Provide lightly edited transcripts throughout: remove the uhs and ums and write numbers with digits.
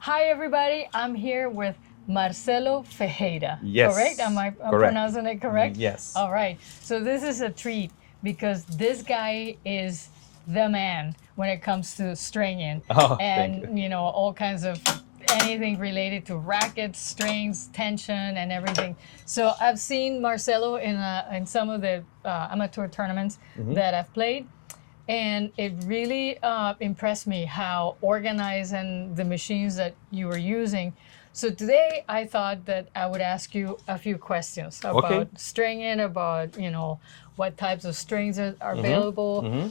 Hi, everybody. I'm here with Marcelo Ferreira. Yes. Correct? Am I Correct. pronouncing it correct? Yes. All right. So this is a treat because this guy is the man when it comes to stringing Oh, and thank you. all kinds of anything related to rackets, strings, tension, and everything. So I've seen Marcelo in some of the amateur tournaments that I've played, and it really impressed me how organized and the machines that you were using. So today I thought that I would ask you a few questions about stringing, about what types of strings are available,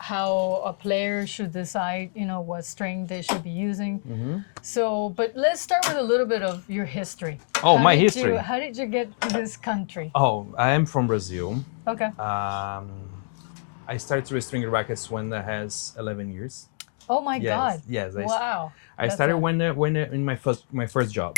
how a player should decide what string they should be using. So, but let's start with a little bit of your history. Oh, my history. How did you get to this country? Oh, I am from Brazil. Okay. I started to restring rackets when I has 11 years. Oh my God. Yes. Wow. I started when in my first job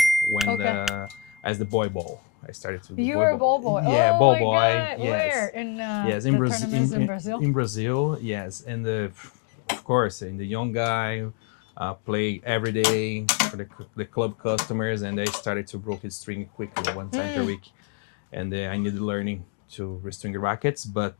as the boy ball. I started to. You were a ball boy. Yeah, oh ball my boy. God. Yes. Where in Yes, the tournaments in Brazil? In Brazil, yes, and of course, in the young guy, play every day for the club customers, and I started to broke his string quickly one time per week, and I needed learning to restring rackets, but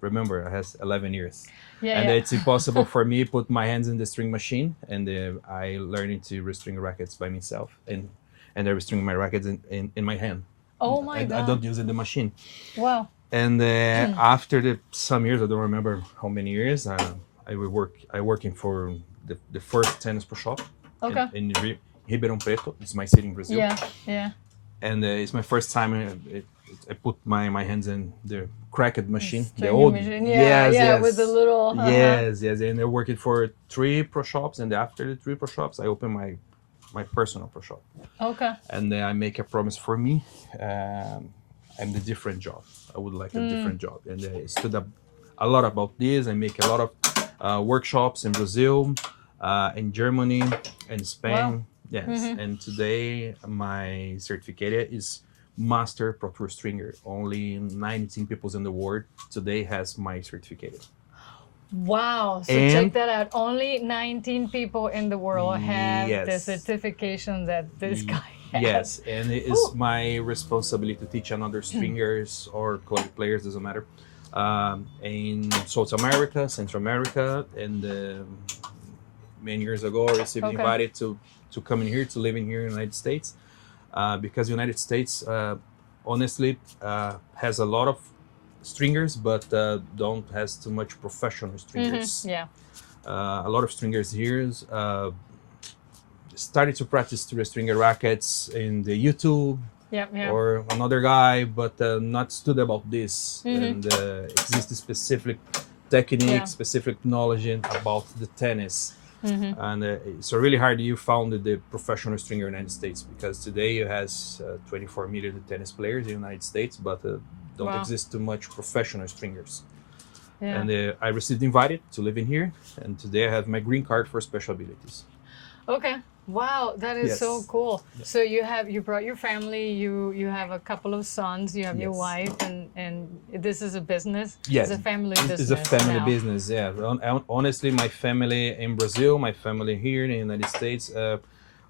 remember, I has 11 years. And it's impossible for me put my hands in the string machine, and I learned to restring rackets by myself, and I restring my rackets in my hand. Oh my God. I don't use the machine. Wow. And after some years, I don't remember how many years, I working for the first tennis pro shop in Ribeirão Preto. It's my city in Brazil. Yeah. And it's my first time I put my hands in the cracked machine, the Stringing old machine. Yeah, with the little. Yes, and I worked for 3 pro shops, and after the 3 pro shops, I opened my personal pro shop. Okay. And I make a promise for me. I'm the different job. I would like a different job, and I stood up a lot about this. I make a lot of workshops in Brazil, in Germany, in Spain. Wow. Yes, and today my certificate is Master Pro Tour Stringer. Only 19 people in the world today has my certificate. Wow. So check that out. Only 19 people in the world have the certification that this guy has. Yes, and it is my responsibility to teach another stringers or club players, doesn't matter, in South America, Central America, and many years ago I received invited to come in here, to live in here in the United States, because the United States, honestly, has a lot of stringers, but don't has too much professional stringers. A lot of stringers here started to practice to restringer rackets in the YouTube or another guy, but not stood about this. And exists specific technique, specific knowledge about the tennis. And it's really hard you found the professional stringer in the United States, because today you has 24 million tennis players in the United States, but don't exist too much professional stringers. And I received invited to live in here, and today I have my green card for special abilities. Okay. Wow, that is so cool. So you brought your family, you have a couple of sons, you have your wife, and this is a business. Yes, it's a family business. It's a family business. Yeah. Honestly, my family in Brazil, my family here in the United States,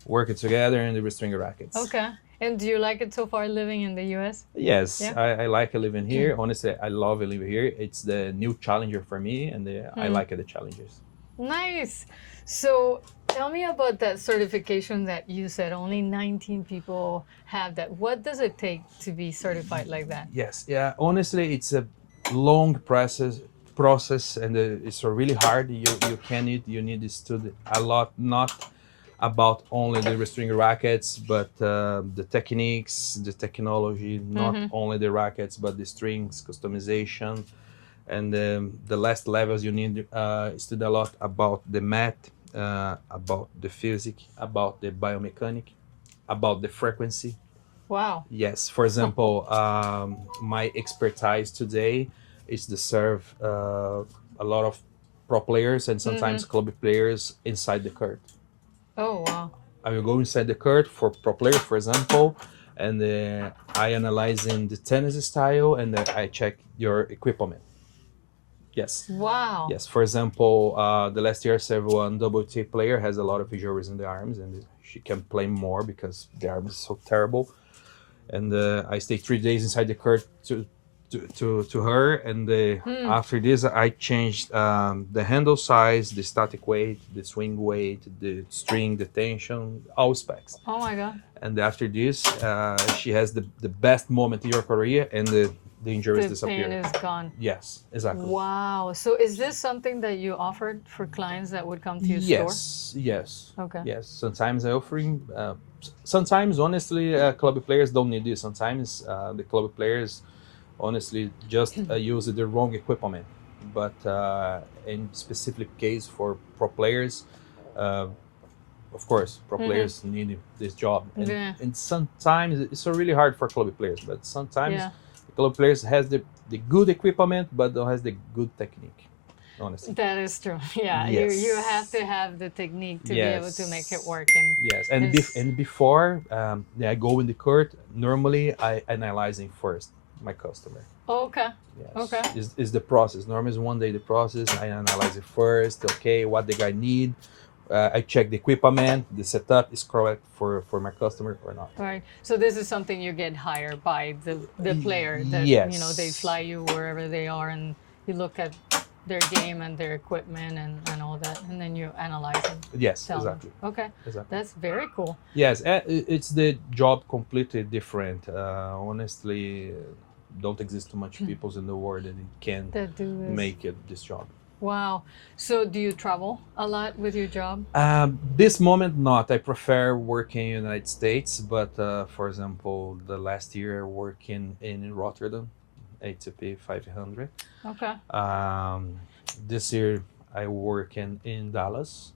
working together in the restringer rackets. Okay. And do you like it so far living in the U.S.? Yes, I like living here. Honestly, I love living here. It's the new challenger for me, and I like the challenges. Nice. So tell me about that certification that you said only 19 people have that. What does it take to be certified like that? Yes, yeah. Honestly, it's a long process, and it's really hard. You need to study a lot, not about only the restringer rackets, but the techniques, the technology, not only the rackets, but the strings, customization. And the last levels, you need to study a lot about the math, about the physics, about the biomechanic, about the frequency. Wow. Yes. For example, my expertise today is to serve a lot of pro players and sometimes club players inside the court. Oh, wow. I will go inside the court for pro players, for example, and I analyze in the tennis style, and I check your equipment. Yes. Wow. Yes. For example, the last year, one WTA player has a lot of injuries in the arms, and she can play more because the arm is so terrible. And I stayed 3 days inside the court to her, and after this, I changed the handle size, the static weight, the swing weight, the string, the tension, all specs. Oh my God. And after this, she has the best moment in her career, and the injuries disappear. The pain is gone. Yes, exactly. Wow. So is this something that you offered for clients that would come to your store? Yes. Okay. Yes. Sometimes I offering. Sometimes, honestly, club players don't need this. Sometimes the club players, honestly, just use the wrong equipment. But in specific case for pro players, of course, pro players need this job. And sometimes it's really hard for club players. But sometimes the club players has the good equipment, but don't has the good technique. Honestly. That is true. Yeah, yes. you have to have the technique to be able to make it work. And and before I go in the court, normally I analyzing first my customer. Okay. Yes. Okay. Is the process. Normally is one day the process. I analyze it first. Okay, what the guy need. I check the equipment, the setup is correct for my customer or not. Right. So this is something you get hired by the player. That, yes. You know, they fly you wherever they are, and you look at their game and their equipment and all that, and then you analyze it. Yes, exactly. Okay. Exactly. That's very cool. Yes, it's the job completely different. Honestly, don't exist too much people in the world that can make it this job. Wow. So do you travel a lot with your job? This moment, not. I prefer working in the United States, but for example, the last year working in Rotterdam, ATP 500. Okay. This year I work in Dallas.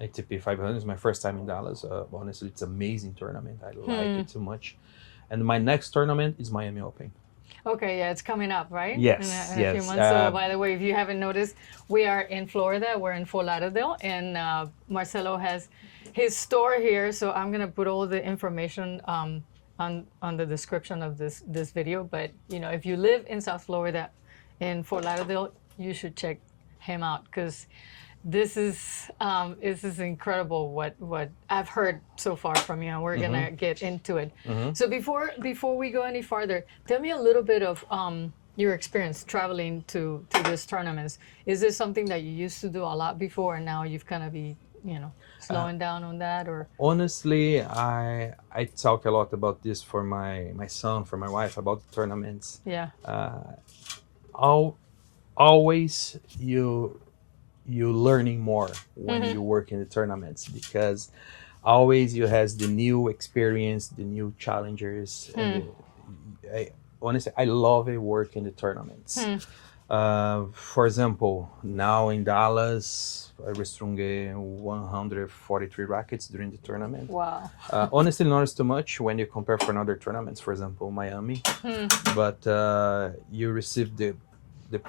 ATP 500 is my first time in Dallas. Honestly, it's an amazing tournament. I like it too much. And my next tournament is Miami Open. Okay, yeah, it's coming up, right? Yes, in a few months. So, by the way, if you haven't noticed, we are in Florida. We're in Fort Lauderdale, and Marcelo has his store here. So I'm gonna put all the information on the description of this video. But you know, if you live in South Florida, in Fort Lauderdale, you should check him out because this is incredible what I've heard so far from you, and we're gonna get into it. So before we go any farther, tell me a little bit of your experience traveling to these tournaments. Is this something that you used to do a lot before, and now you've kind of be slowing down on that? Or honestly, I talk a lot about this for my son, for my wife, about the tournaments. Yeah. Always you learning more when you work in the tournaments, because always you has the new experience, the new challengers. And honestly, I love it work in the tournaments. For example, now in Dallas, I restrung 143 rackets during the tournament. Wow. Honestly, not too much when you compare for another tournaments, for example, Miami. But you receive the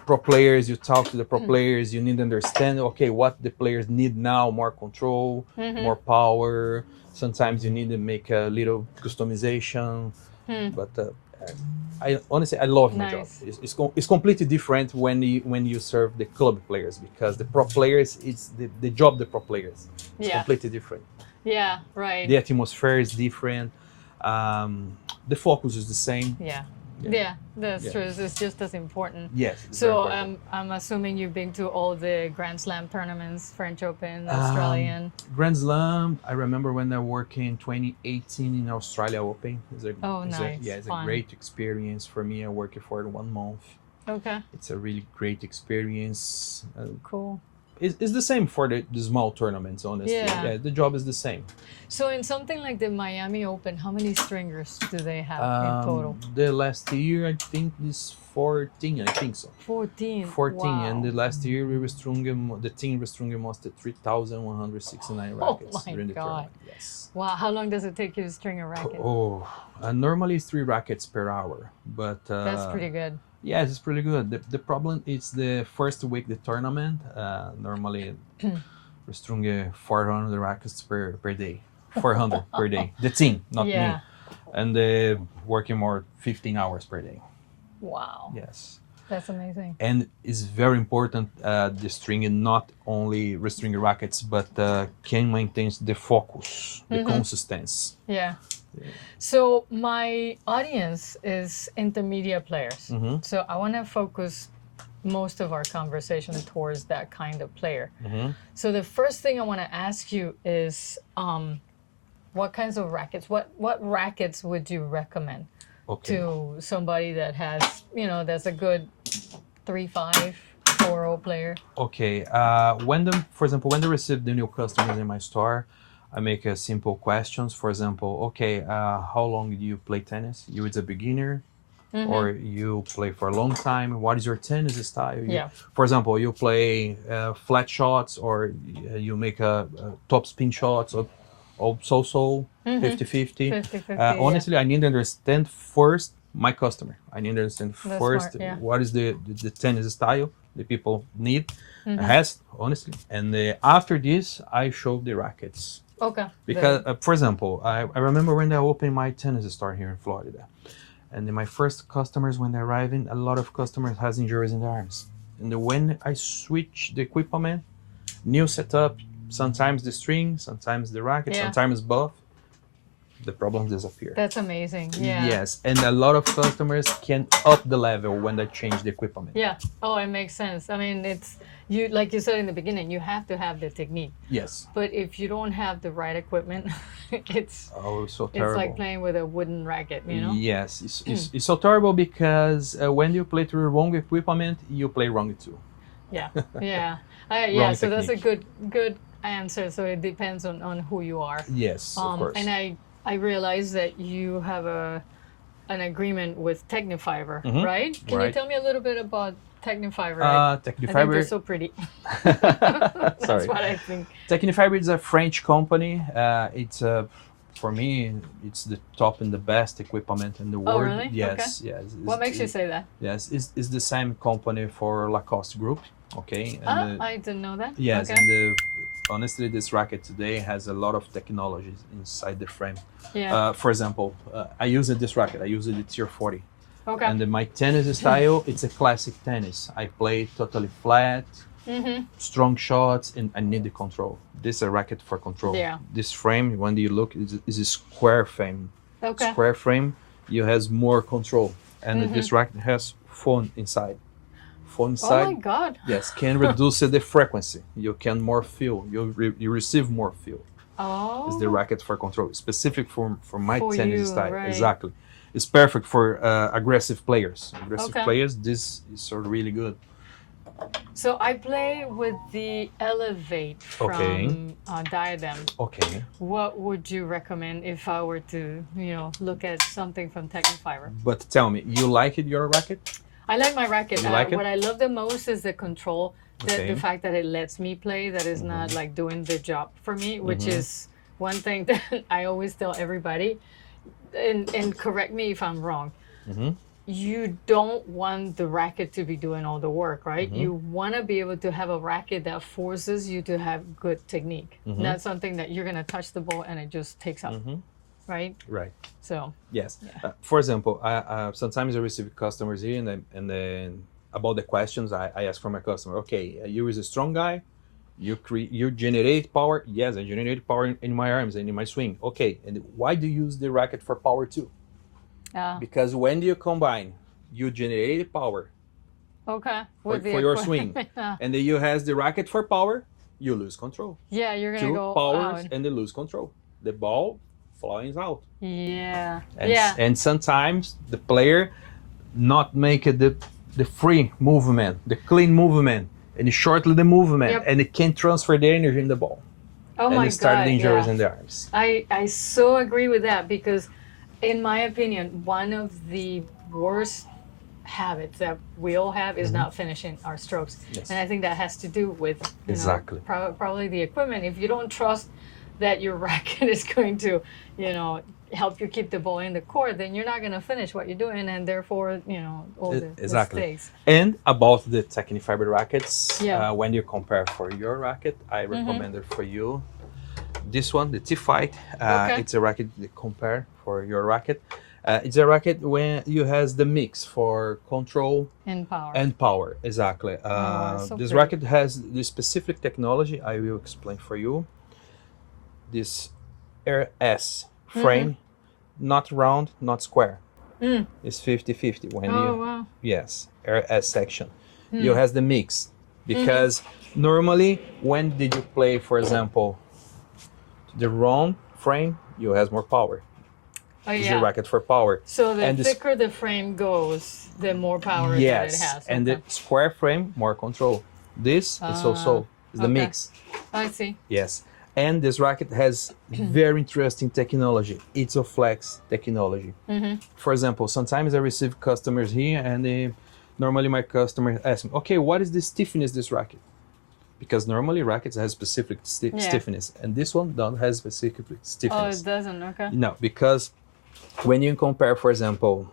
pro players, you talk to the pro players, you need to understand, okay, what the players need now, more control, more power. Sometimes you need to make a little customization. But I honestly, I love my job. It's completely different when you serve the club players, because the pro players, it's the job the pro players. It's completely different. Yeah, right. The atmosphere is different. The focus is the same. Yeah, that's true. It's just as important. Yes. So I'm assuming you've been to all the Grand Slam tournaments, French Open, Australian. Grand Slam. I remember when I worked in 2018 in Australia Open. Nice. It's a great experience for me. I worked for 1 month. Okay. It's a really great experience. Cool. It's the same for the small tournaments, honestly. Yeah, the job is the same. So in something like the Miami Open, how many stringers do they have in total? The last year, I think is 14, I think so. 14? 14, wow. And the last year the team restrung most 3,169 rackets during the tournament. Yes. Wow, how long does it take you to string a racket? Normally 3 rackets per hour, but... that's pretty good. Yes, it's pretty good. The problem is the first week the tournament, normally restrung 400 rackets per day. 400 per day. The team, not me. And working more 15 hours per day. Wow. Yes. That's amazing. And it's very important, the string, not only restring rackets, but can maintain the focus, the consistency. Yeah. So my audience is intermediate players. So I want to focus most of our conversation towards that kind of player. So the first thing I want to ask you is, what kinds of rackets, what rackets would you recommend to somebody that has, that's a good 3-5, 4-0 player? Okay, for example, when they receive the new customers in my store, I make simple questions. For example, okay, how long do you play tennis? You is a beginner, or you play for a long time? What is your tennis style? For example, you play flat shots, or you make a top spin shots, or so-so, 50-50. Honestly, I need to understand first my customer. I need to understand first what is the tennis style the people need, has, honestly. And after this, I show the rackets. Okay. Because, for example, I remember when I opened my tennis store here in Florida. And my first customers, when they arrive in, a lot of customers has injuries in their arms. And when I switch the equipment, new setup, sometimes the string, sometimes the racket, sometimes both, the problems disappear. That's amazing. Yeah. Yes, and a lot of customers can up the level when they change the equipment. Yeah. Oh, it makes sense. I mean, it's you, like you said in the beginning, you have to have the technique. Yes. But if you don't have the right equipment, it's so terrible. It's like playing with a wooden racket, Yes, it's so terrible because when you play through wrong equipment, you play wrong too. Yeah. Yeah. So that's a good answer. So it depends on who you are. Yes, of course. And I realize that you have an agreement with Tecnifibre, right? Can you tell me a little bit about Tecnifibre? Tecnifibre. I think they're so pretty. That's what I think. Tecnifibre is a French company. It's for me, it's the top and the best equipment in the world. Oh, really? Yes, okay. Yes. What makes you say that? Yes, it's the same company for Lacoste Group. Okay. And I didn't know that. Yes, okay. And honestly, this racket today has a lot of technologies inside the frame. Yeah. For example, I use this racket. I use it at tier 40. Okay. And my tennis style, it's a classic tennis. I play totally flat, strong shots, and I need the control. This is a racket for control. Yeah. This frame, when you look, is a square frame. Okay. Square frame, you has more control. And this racket has phone inside. Phone inside. Oh my God. Yes, can reduce the frequency. You can more feel. You receive more feel. Oh. It's the racket for control, specific for my tennis style. Right. Exactly. It's perfect for aggressive players. Players, this is really good. So I play with the Elevate from Diadem. Okay. What would you recommend if I were to, look at something from Tecnifibre? But tell me, you like your racket? I like my racket. You like it? What I love the most is the control, the fact that it lets me play, that is not like doing the job for me, which is one thing that I always tell everybody, and correct me if I'm wrong. You don't want the racket to be doing all the work, right? You want to be able to have a racket that forces you to have good technique, not something that you're going to touch the ball and it just takes up. Right? Right. So. Yes. Yeah. For example, I sometimes I receive customers here, and then about the questions I ask from my customer. Okay, you is a strong guy. You generate power. Yes, I generate power in my arms and in my swing. Okay, and why do you use the racket for power too? Because when you combine, you generate power. Okay. For your swing, and then you has the racket for power. You lose control. Yeah, you're gonna go powers out. And they lose control. The ball flies out. Yeah. And sometimes the player not make it the free movement, the clean movement, and shortly the movement, and it can't transfer the energy in the ball. Oh my God! And it started injuries in the arms. I so agree with that, because in my opinion, one of the worst habits that we all have is not finishing our strokes. Yes. And I think that has to do with exactly probably the equipment. If you don't trust that your racket is going to, help you keep the ball in the court, then you're not going to finish what you're doing, and therefore, all the mistakes. And about the Tecnifibre rackets, when you compare for your racket, I recommend it for you. This one, the T-Fight, it's a racket to compare for your racket. It's a racket when you has the mix for control and power. And power, exactly. So this pretty. racket has the specific technology. I will explain for you. This RS frame, not round, not square. It's 50-50. When wow. Yes, RS section. You has the mix because normally when did you play, for example, the round frame, you has more power. It's a racket for power. So the thicker the frame goes, the more power that it has. And the square frame, more control. This is also the mix. I see. Yes. And this racket has very interesting technology. It's a flex technology. For example, sometimes I receive customers here and normally my customer asks me, okay, what is the stiffness of this racket? Because normally rackets have specific stiffness and this one don't have specific stiffness. Oh, it doesn't, okay. No, because when you compare, for example,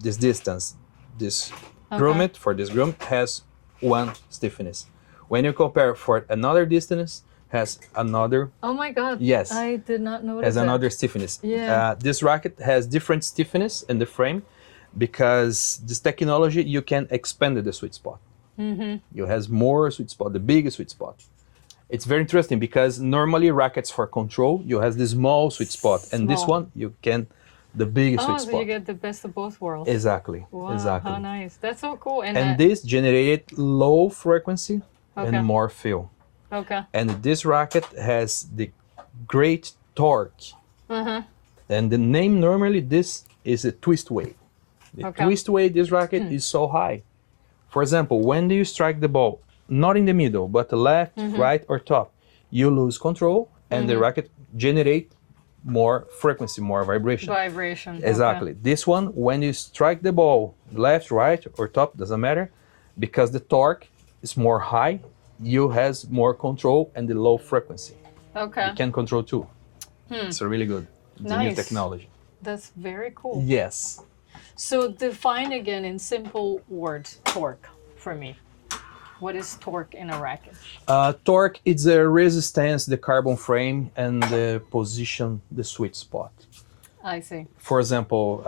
this distance, this grommet for this grommet has one stiffness. When you compare for another distance, has another. Oh my God! Yes, I did not notice. Has another stiffness. Yeah. This racket has different stiffness in the frame because this technology you can expand the sweet spot. You has more sweet spot, the biggest sweet spot. It's very interesting because normally rackets for control you has this small sweet spot, and this one you can. The biggest sweet spot. So you get the best of both worlds. Exactly. Wow, exactly. How nice. That's so cool. And this generated low frequency and more feel. Okay. And this racket has the great torque. And the name normally this is a twist weight. The twist weight this racket is so high. For example, when you strike the ball, not in the middle, but the left, right, or top, you lose control and the racket generate more frequency, more vibration. Exactly. This one, when you strike the ball left, right, or top, doesn't matter, because the torque is more high, you has more control and the low frequency. Okay. You can control too. It's a really good new technology. That's very cool. Yes. So define again in simple words torque for me. What is torque in a racket? Torque is the resistance, the carbon frame, and the position, the sweet spot. I see. For example,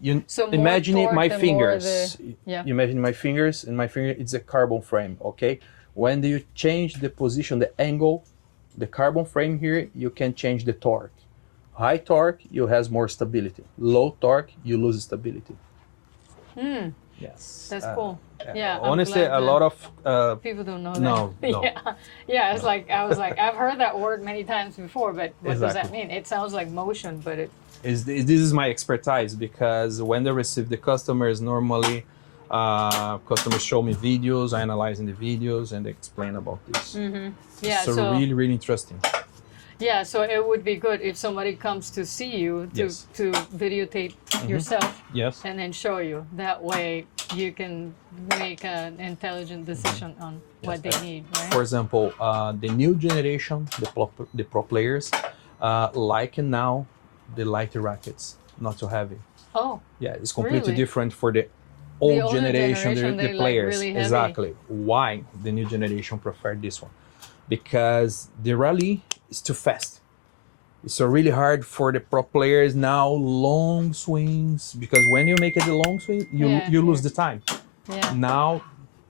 you imagine my fingers. You imagine my fingers, and my finger it's a carbon frame. Okay. When you change the position, the angle, the carbon frame here, you can change the torque. High torque, you has more stability. Low torque, you lose stability. Yes. That's cool. Yeah. Honestly, a lot of people don't know that. No. Yeah. It's like I was like I've heard that word many times before, but what does that mean? It sounds like motion, but it. This is my expertise because when they receive the customers, normally customers show me videos, I analyze the videos, and they explain about this. Yeah. So really, really interesting. Yeah, so it would be good if somebody comes to see you to videotape yourself and then show you. That way you can make an intelligent decision on what they need, right? For example, the new generation, the pro players, like now the lighter rackets, not so heavy. Oh. Yeah, it's completely different for the old generation, the players. Like really exactly. Why the new generation preferred this one? Because the rally is too fast. It's so really hard for the pro players now, long swings, because when you make it a long swing, you lose the time. Yeah. Now,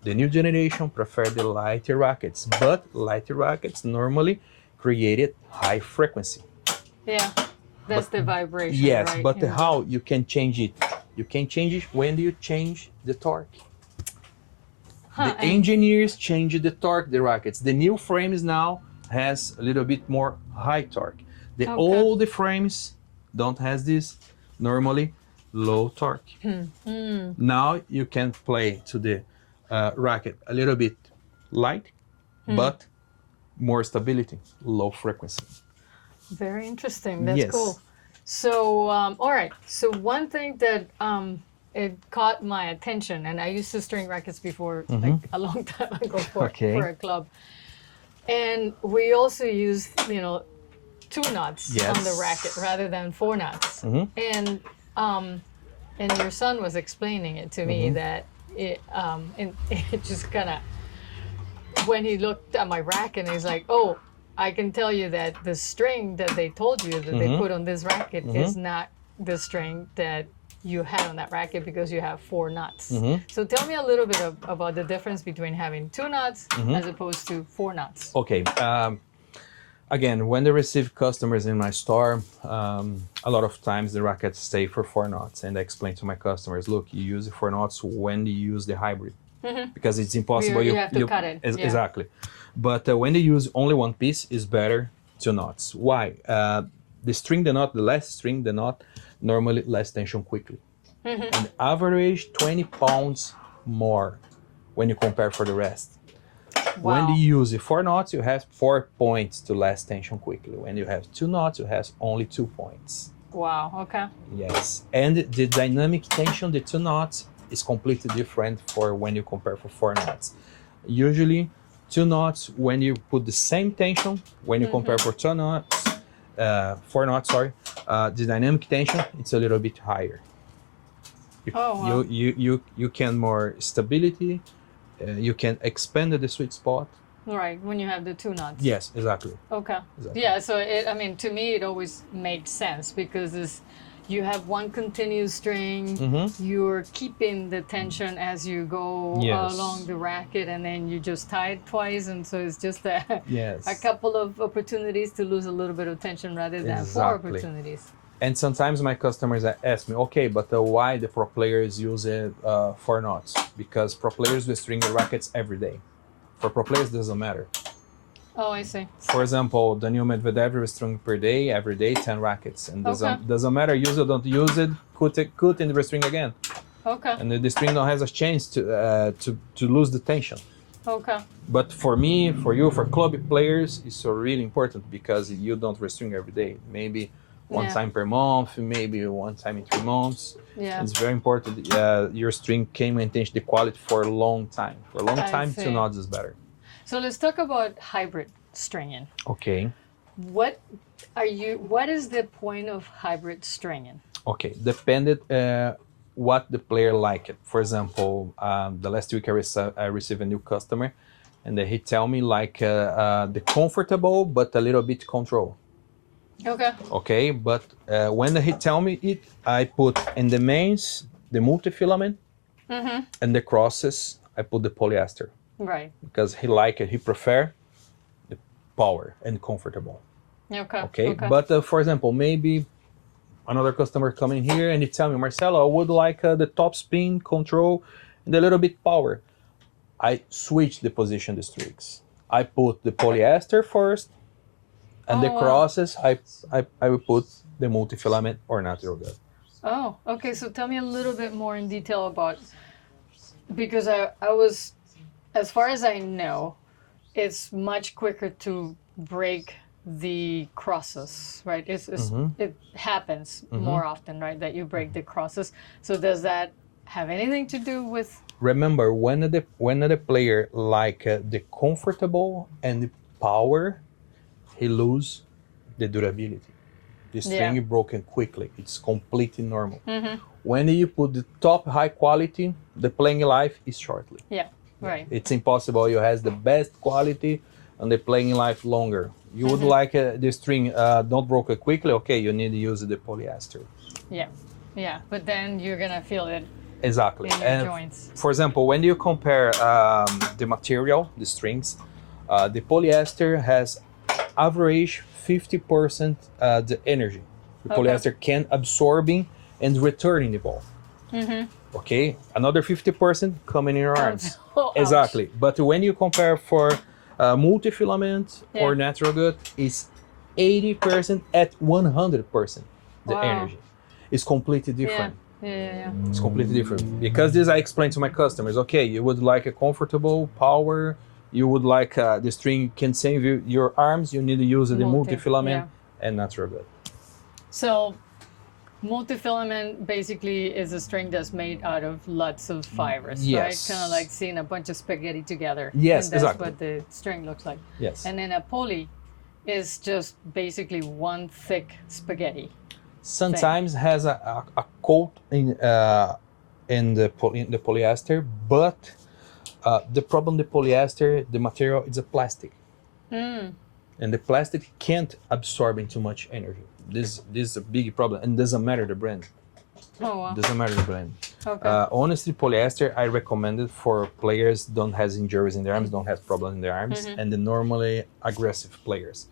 the new generation prefer the lighter rackets, but lighter rackets normally created high frequency. Yeah, that's the vibration, yes, right? but how you can change it? You can change it when you change the torque. The engineers change the torque, the rackets. The new frames now has a little bit more high torque. The old frames don't have this, normally low torque. Now you can play to the racket a little bit light, but more stability, low frequency. Very interesting. That's cool. So, all right. So one thing that it caught my attention, and I used to string rackets before, like a long time ago for a club. And we also used, 2 nuts on the racket rather than 4 nuts. And your son was explaining it to me that it just kind of, when he looked at my racket, and he's like, I can tell you that the string that they told you that they put on this racket is not the string that you had on that racket because you have 4 knots. So tell me a little bit about the difference between having 2 knots as opposed to 4 knots. Okay. Again, when they receive customers in my store, a lot of times the rackets stay for 4 knots, and I explain to my customers, look, you use the 4 knots when you use the hybrid, because it's impossible. You have to cut it. Exactly. But when they use only one piece, it's better 2 knots. Why? The string, the knot, the last string, the knot, normally less tension quickly. And average 20 pounds more when you compare for the rest. Wow. When you use the 4 knots, you have 4 points to less tension quickly. When you have 2 knots, you have only 2 points. Wow, okay. Yes, and the dynamic tension, the 2 knots, is completely different for when you compare for 4 knots. Usually, 2 knots, when you put the same tension, when you compare for 4 knots, sorry, the dynamic tension, it's a little bit higher. Wow. You can more stability, you can expand the sweet spot. Right, when you have the 2 knots. Yes, exactly. Okay. Exactly. Yeah, so I mean, to me, it always made sense because you have one continuous string, you're keeping the tension as you go along the racket, and then you just tie it twice, and so it's just a couple of opportunities to lose a little bit of tension rather than 4 opportunities. And sometimes my customers ask me, okay, but why the pro players use 4 knots? Because pro players will string the rackets every day. For pro players, it doesn't matter. Oh, I see. For example, Daniil Medvedev will string per day, every day, 10 rackets. And doesn't matter, use it, don't use it, cut in the restring again. Okay. And the string don't has a chance to lose the tension. Okay. But for me, for you, for club players, it's so really important because you don't restring every day. Maybe one time per month, maybe 1 time in 3 months. Yeah. It's very important. Your string can maintain the quality for a long time. For a long time, 2 knots is better. So let's talk about hybrid stringing. Okay. What is the point of hybrid stringing? Okay, depended what the player liked. For example, the last week I received a new customer, and he tell me like the comfortable but a little bit control. Okay. Okay, but when he tell me it, I put in the mains the multifilament, and the crosses I put the polyester. Right. Because he like it, he prefer the power and comfortable. Okay. But for example, maybe another customer coming here and he tell me, Marcelo, I would like the top spin control and a little bit power. I switch the position the strings. I put the polyester first. And the crosses, I will put the multifilament or natural gut. Oh, okay. So tell me a little bit more in detail about, because I was, as far as I know, it's much quicker to break the crosses, right? It happens more often, right, that you break the crosses. So does that have anything to do with? Remember, when the player like the comfortable and the power, he lose the durability. The string is broken quickly. It's completely normal. When you put the top high quality, the playing life is shortly. Yeah, right. It's impossible. You has the best quality and the playing life longer. You would like the string not broken quickly. Okay, you need to use the polyester. Yeah. But then you're gonna feel it. Exactly. In your joints. For example, when you compare the material, the strings, the polyester has average 50% the energy the polyester can absorbing and returning the ball. Okay, another 50% coming in your arms. Exactly. But when you compare for multifilament or natural gut, it's 80% at 100% the energy. It's completely different. It's completely different because this I explain to my customers. Okay, you would like a comfortable power. You would like the string can save you your arms. You need to use the multifilament and natural gut. So, multifilament basically is a string that's made out of lots of fibers, right? Kind of like seeing a bunch of spaghetti together. Yes, and that's exactly. what the string looks like. Yes. And then a poly is just basically one thick spaghetti. Sometimes has a coat in the polyester, but the problem the polyester, the material is a plastic. And the plastic can't absorb too much energy. This is a big problem, and doesn't matter the brand. Oh, wow. Doesn't matter the brand. Okay. Honestly, polyester I recommend it for players don't have injuries in their arms, don't have problems in their arms, and the normally aggressive players.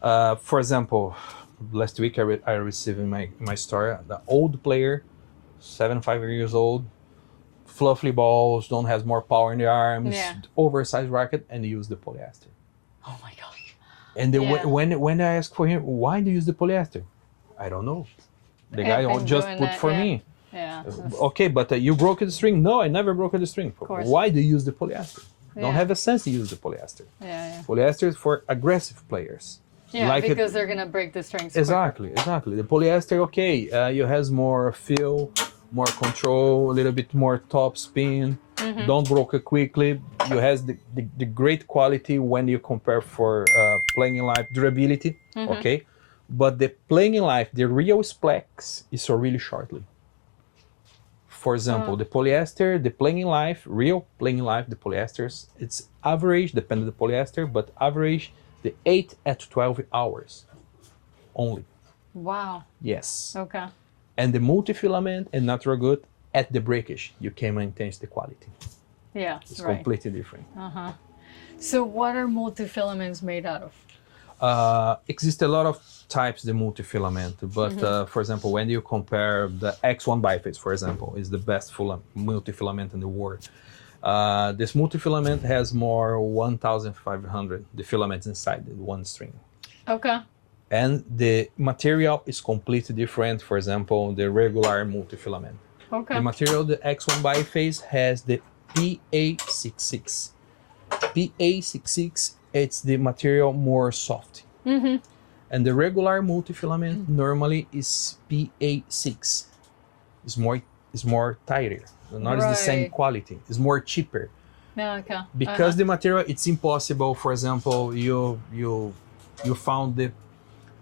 For example, last week I received in my store the old player, 75 years old, fluffy balls, don't have more power in the arms, oversized racket, and use the polyester. Oh my god! And when I asked for him, why do you use the polyester? I don't know. The guy just put for me. Yeah. Okay, but you broke the string. No, I never broke the string. Why do you use the polyester? Don't have a sense to use the polyester. Yeah. Polyester is for aggressive players. Yeah, like because they're gonna break the strings. Exactly. The polyester, you has more feel, more control, a little bit more top spin. Don't broke it quickly. You has the great quality when you compare for playing life durability. Okay, but the playing life, the real specs is so really shortly. For example, the polyester, the playing life, real playing life, the polyesters, it's average, depending on the polyester, but average the 8 at 12 hours only. Wow. Yes. Okay. And the multifilament and natural good, at the breakage, you can maintain the quality. Yeah, it's completely different. So what are multifilaments made out of? Exist a lot of types of multifilament, but for example, when you compare the X1 biphase, for example, is the best multifilament in the world. This multifilament has more 1,500 the filaments inside the one string. Okay. And the material is completely different. For example, the regular multifilament. Okay. The material, the X1 biphase, has the PA66. PA66, it's the material more soft. And the regular multifilament normally is PA6. It's more tighter. Not the same quality. It's more cheaper. Okay. Because the material, it's impossible. For example, you found the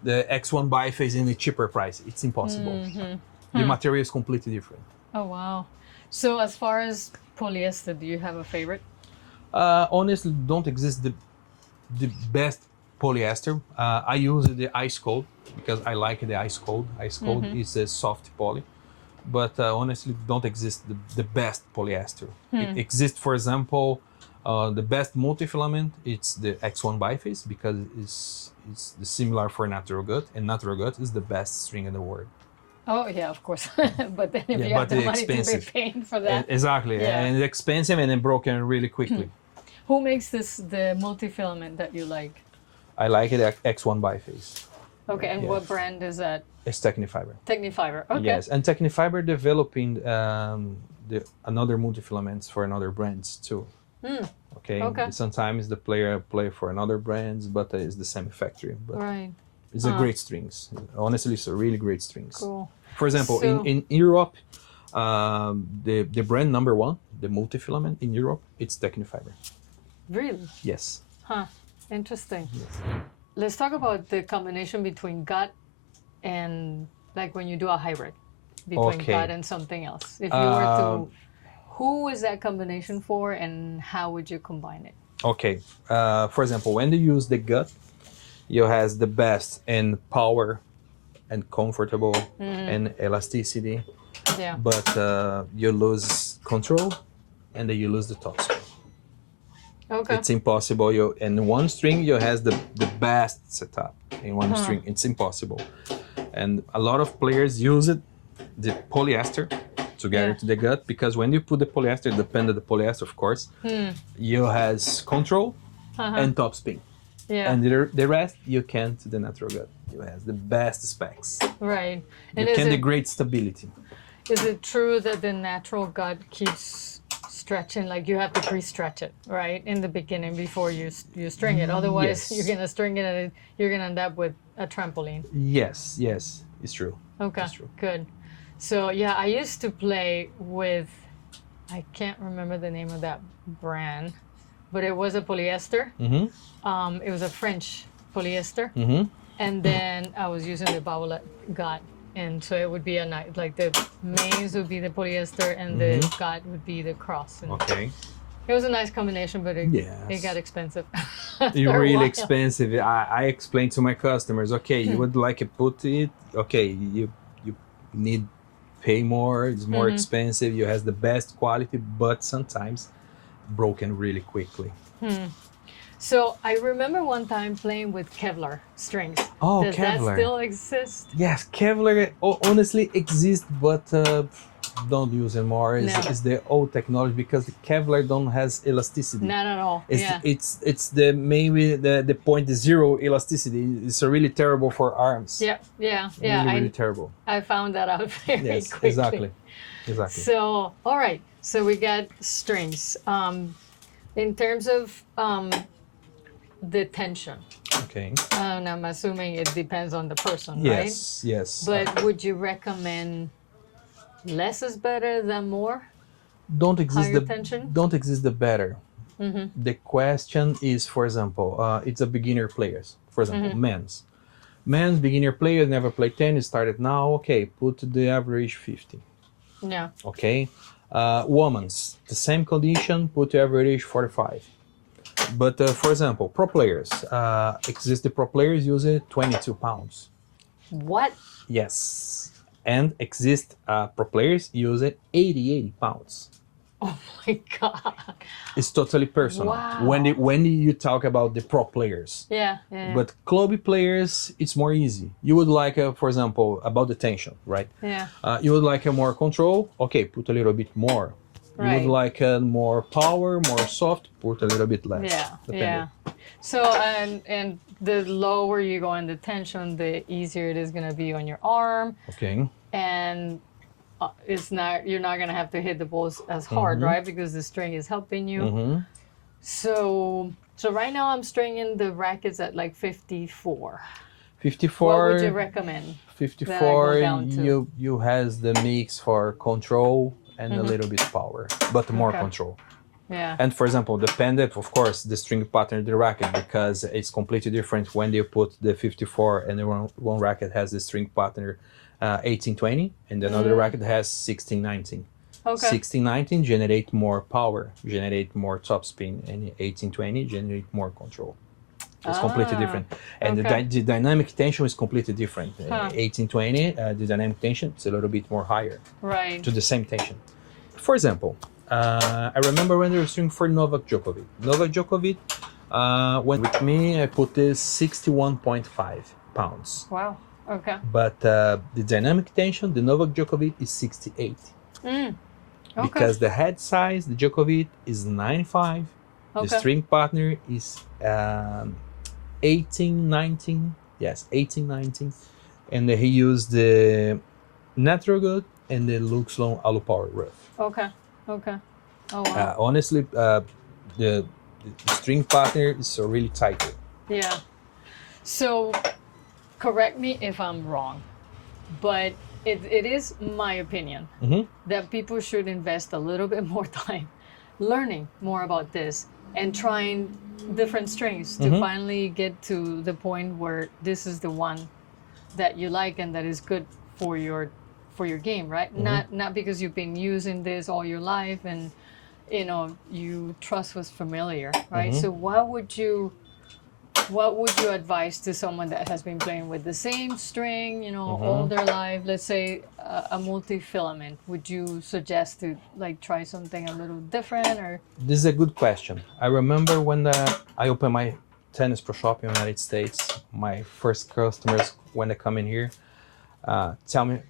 X1 biphase in a cheaper price. It's impossible. The material is completely different. Oh wow! So as far as polyester, do you have a favorite? Honestly, don't exist the best polyester. I use the ice cold because I like the ice cold. Ice cold is a soft poly, but honestly, don't exist the best polyester. It exists, for example, the best multifilament. It's the X1 biphase because it's similar for natural gut, and natural gut is the best string in the world. Oh yeah, of course. But then if you have the money to be paying for that, exactly, and it's expensive and then broken really quickly. Who makes the multifilament that you like? I like it X1 biphase. Okay, and what brand is that? It's Tecnifibre. Tecnifibre. Okay. Yes, and Tecnifibre developing another multifilaments for another brands too. Okay. Sometimes the player play for another brands, but it's the same factory. But it's a great strings. Honestly, it's a really great strings. Cool. For example, in Europe, the brand number one, the multifilament in Europe, it's Tecnifibre. Really? Yes. Huh. Interesting. Yes. Let's talk about the combination between gut and like when you do a hybrid between gut and something else. If you were to, who is that combination for, and how would you combine it? Okay. For example, when you use the gut, you has the best in power and comfortable and elasticity. Yeah. But you lose control and then you lose the top string. Okay. It's impossible. In one string you has the best setup. In one string, it's impossible. And a lot of players use it, the polyester, to get into the gut, because when you put the polyester, depending on the polyester, of course, you has control and top spin. Yeah. And the rest you can't the natural gut. You has the best specs. Right. And you can the great stability. Is it true that the natural gut keeps stretching? Like you have to pre-stretch it, right, in the beginning before you string it. Otherwise, you're gonna string it and you're gonna end up with a trampoline. Yes, it's true. Okay, it's true. Good. So yeah, I used to play with, I can't remember the name of that brand, but it was a polyester. It was a French polyester, and then I was using the bowel gut. And so it would be like the mains would be the polyester and the gut would be the cross. And It was a nice combination, but it got expensive. It's really expensive. I explain to my customers, okay, you would like to put it, okay, you need pay more, it's more expensive, you has the best quality, but sometimes broken really quickly. So I remember one time playing with Kevlar strings. Oh, Does Kevlar. that still exist? Yes, Kevlar honestly exists, but don't use it more. It's the old technology because the Kevlar don't has elasticity. Not at all. It's the maybe the 0.0 elasticity. It's really terrible for arms. Yeah. Really terrible. I found that out very quickly. Exactly. So all right, so we got strings. In terms of the tension. Okay. And I'm assuming it depends on the person, right? Yes. But would you recommend less is better than more? Don't exist the better. Mm-hmm. The question is, for example, it's a beginner players. For example, men's beginner players never play tennis, started now. Okay, put the average 50. Yeah. Okay. Women's, the same condition, put the average 45. But for example, pro players, the pro players use it 22 pounds. What? Yes. And pro players use it 80 pounds. Oh my God. It's totally personal. Wow. When you talk about the pro players. Yeah. But club players, it's more easy. You would like, for example, about the tension, right? Yeah. You would like more control. Okay, put a little bit more. You would like more power, more soft, put a little bit less. Yeah. So, and the lower you go in the tension, the easier it is going to be on your arm. Okay. And you're not going to have to hit the balls as hard, right? Because the string is helping you. So right now I'm stringing the rackets at like 54. 54. What would you recommend? 54, you has the mix for control and a little bit power, but more control. Yeah. And for example, dependent, of course, the string pattern of the racket, because it's completely different when you put the 54 and the one racket has the string pattern 1820 and another racket has 1619. Okay. 1619 generate more power, generate more topspin, and 1820 generate more control. It's completely different. And the dynamic tension is completely different. 1820, the dynamic tension is a little bit more higher. Right. To the same tension. For example, I remember when they were stringing for Novak Djokovic. Novak Djokovic went with me, I put this 61.5 pounds. Wow. Okay. But the dynamic tension, the Novak Djokovic is 68. Because the head size, the Djokovic is 95. The string partner is 1819. Yes, 1819. And he used the natural good and the Luxlon Alu Power rough. Okay. Oh wow. Honestly, the string partner is really tight. Yeah. So, correct me if I'm wrong, but it is my opinion that people should invest a little bit more time learning more about this and trying different strings to finally get to the point where this is the one that you like and that is good for your game, right? Not because you've been using this all your life and you trust what's familiar, right? So what would you advise to someone that has been playing with the same string, all their life? Let's say a multifilament. Would you suggest to try something a little different, or? This is a good question. I remember when I opened my tennis pro shop in the United States, my first customers, when they come in here, tell me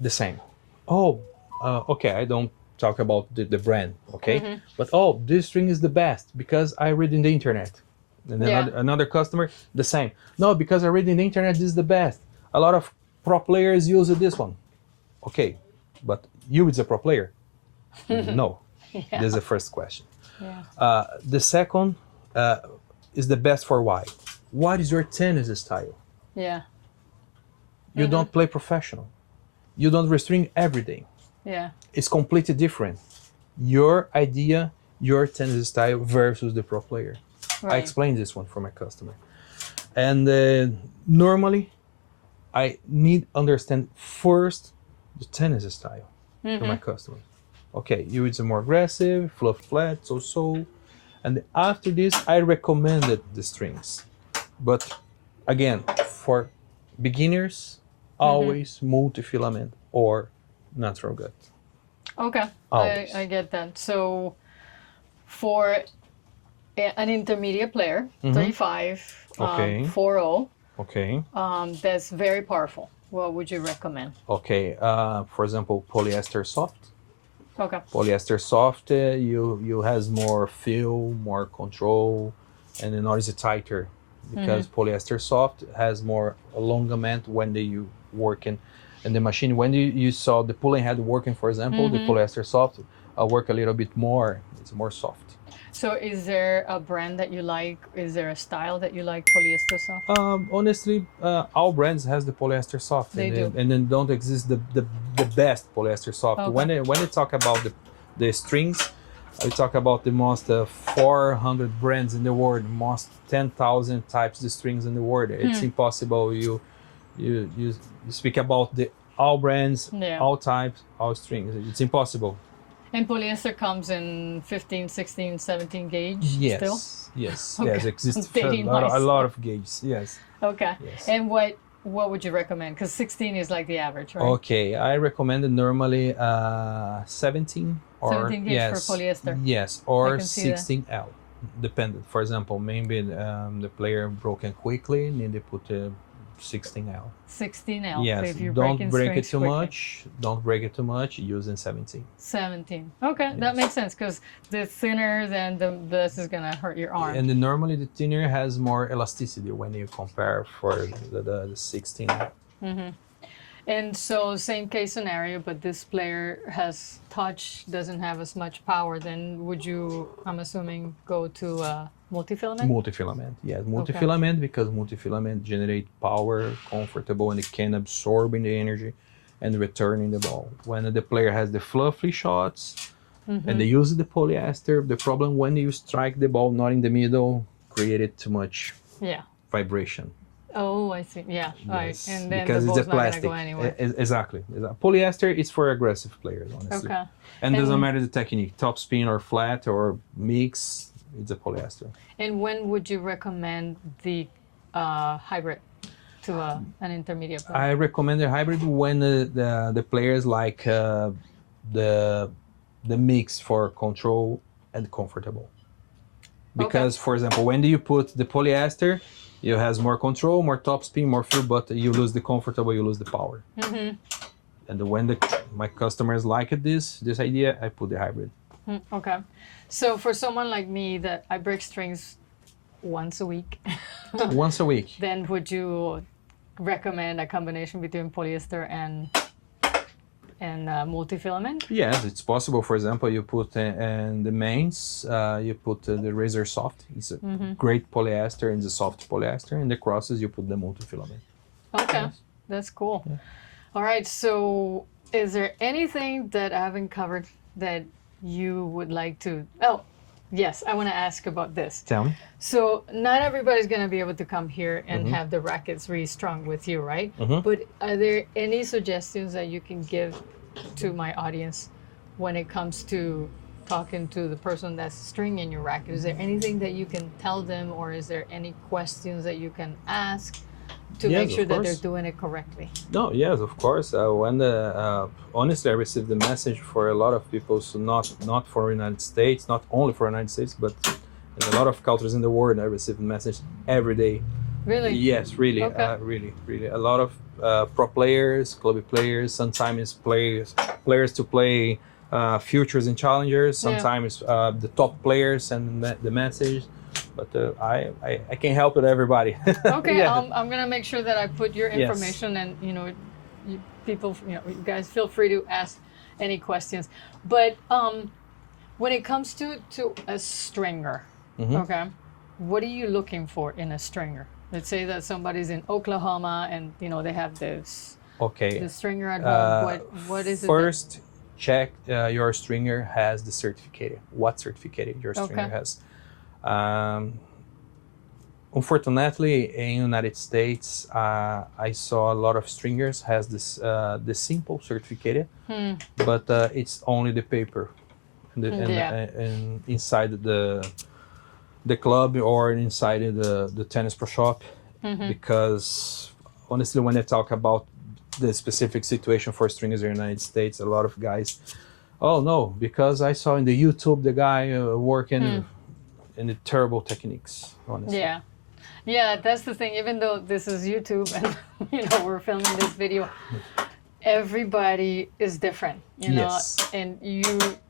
the same. Okay, I don't talk about the brand, okay? But this string is the best because I read in the internet. And another customer, the same. No, because I read in the internet, this is the best. A lot of pro players use this one. Okay, but you is a pro player? No. This is the first question. The second is the best for why? What is your tennis style? Yeah. You don't play professional. You don't restring every day. Yeah. It's completely different. Your idea, your tennis style versus the pro player. Right. I explain this one for my customer. And normally, I need understand first the tennis style to my customer. Okay, you it's more aggressive, fluff flat, so. And after this, I recommended the strings. But again, for beginners, always multifilament or natural gut. Okay, I get that. So for an intermediate player, 35, Okay. 4-0, Okay. that's very powerful. What would you recommend? Okay. For example, polyester soft. Okay. Polyester soft, you has more feel, more control, and the noise is tighter because polyester soft has more elongament when you working in the machine. When you saw the pulling head working, for example, the polyester soft work a little bit more. It's more soft. So is there a brand that you like? Is there a style that you like, polyester soft? Honestly, all brands has the polyester soft. They do. And then don't exist the best polyester soft. Okay. When you talk about the strings, we talk about the most 400 brands in the world, most 10,000 types of strings in the world. It's impossible. You speak about all brands, all types, all strings. It's impossible. And polyester comes in 15, 16, 17 gauge still? Yes, Okay. yes, exists a lot of gauges, yes. Okay, yes. And what would you recommend? Because 16 is like the average, right? Okay, I recommend normally 17 or 17 gauge for polyester. Yes, or 16L, dependent. For example, maybe the player broken quickly, need to put 16L. 16L. Yes, so if you're don't break it too quickly. much. Don't break it too much. Using 17. 17. Okay, that makes sense because the thinner, then this is gonna hurt your arm. And normally the thinner has more elasticity when you compare for the 16. And so same case scenario, but this player has touch, doesn't have as much power. Then would you, I'm assuming, go to multifilament? Multifilament, yes. Multifilament because multifilament generate power, comfortable, and it can absorb in the energy and return in the ball. When the player has the fluffy shots and they use the polyester, the problem when you strike the ball not in the middle, created too much vibration. Oh, I see. Yeah, yes. right. And then because the it's a ball's plastic. Not gonna go anywhere. Exactly. Polyester is for aggressive players, honestly. Okay. And doesn't matter the technique, top spin or flat or mix, it's a polyester. And when would you recommend the hybrid to an intermediate player? I recommend the hybrid when the players like the mix for control and comfortable. Because, for example, when you put the polyester, you has more control, more top spin, more feel, but you lose the comfortable, you lose the power. And when my customers like this idea, I put the hybrid. Okay. So for someone like me that I break strings once a week. Once a week. Then would you recommend a combination between polyester and multifilament? Yes, it's possible. For example, you put in the mains, you put the Razor Soft. It's a great polyester and the soft polyester. And the crosses, you put the multifilament. Okay, that's cool. Yeah. All right, so is there anything that I haven't covered that you would like to... Oh, yes, I want to ask about this. Tell me. So not everybody's going to be able to come here and have the rackets restrung with you, right? But are there any suggestions that you can give to my audience when it comes to talking to the person that's stringing your racket? Is there anything that you can tell them, or is there any questions that you can ask to make sure that they're doing it correctly? No, yes, of course. Honestly, I received the message for a lot of people, so not for the United States, not only for the United States, but in a lot of cultures in the world, I receive the message every day. Really? Yes, really, okay. really. A lot of pro players, club players, sometimes players to play futures and challengers, sometimes the top players send the message. But I can't help it, everybody. Okay, I'm gonna make sure that I put your information, and people, you guys feel free to ask any questions. But when it comes to a stringer, okay, what are you looking for in a stringer? Let's say that somebody's in Oklahoma and they have this the stringer at home. What is it? First, check your stringer has the certificate. What certificate your stringer has? Unfortunately, in United States, I saw a lot of stringers has this the simple certificate, but it's only the paper, and inside the club or inside the tennis pro shop, because honestly, when I talk about the specific situation for stringers in the United States, a lot of guys, oh no, because I saw in the YouTube the guy working in the terrible techniques, honestly. Yeah. Yeah, that's the thing. Even though this is YouTube and we're filming this video, everybody is different, know. And you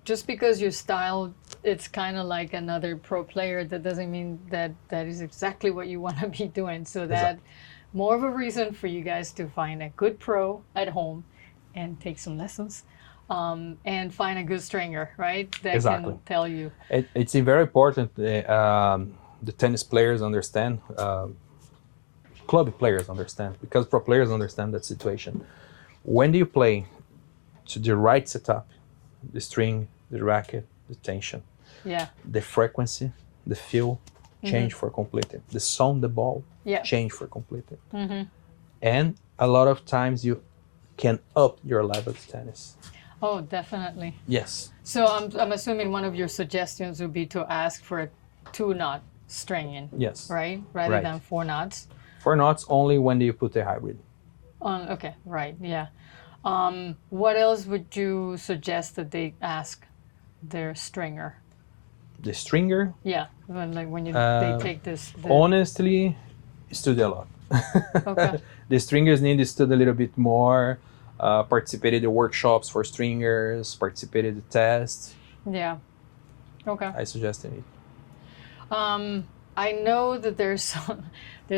just because your style, it's kind of like another pro player. That doesn't mean that is exactly what you want to be doing. So that more of a reason for you guys to find a good pro at home, and take some lessons, and find a good stringer, right? That can tell you. It's very important. The tennis players understand, club players understand, because pro players understand that situation. When do you play to the right setup, the string, the racket, the tension, the frequency, the feel, change for completely. The sound, the ball, change for completely. And a lot of times you can up your level of tennis. Oh, definitely. Yes. So I'm assuming one of your suggestions would be to ask for a 2-knot stringing. Yes. Right? Rather than 4 knots. 4 knots only when you put a hybrid. Okay, right, yeah. What else would you suggest that they ask their stringer? The stringer? Yeah, when they take this. Honestly, study a lot. Okay. The stringers need to study a little bit more, participate in the workshops for stringers, participate in the tests. Yeah. Okay. I suggest it. I know that there's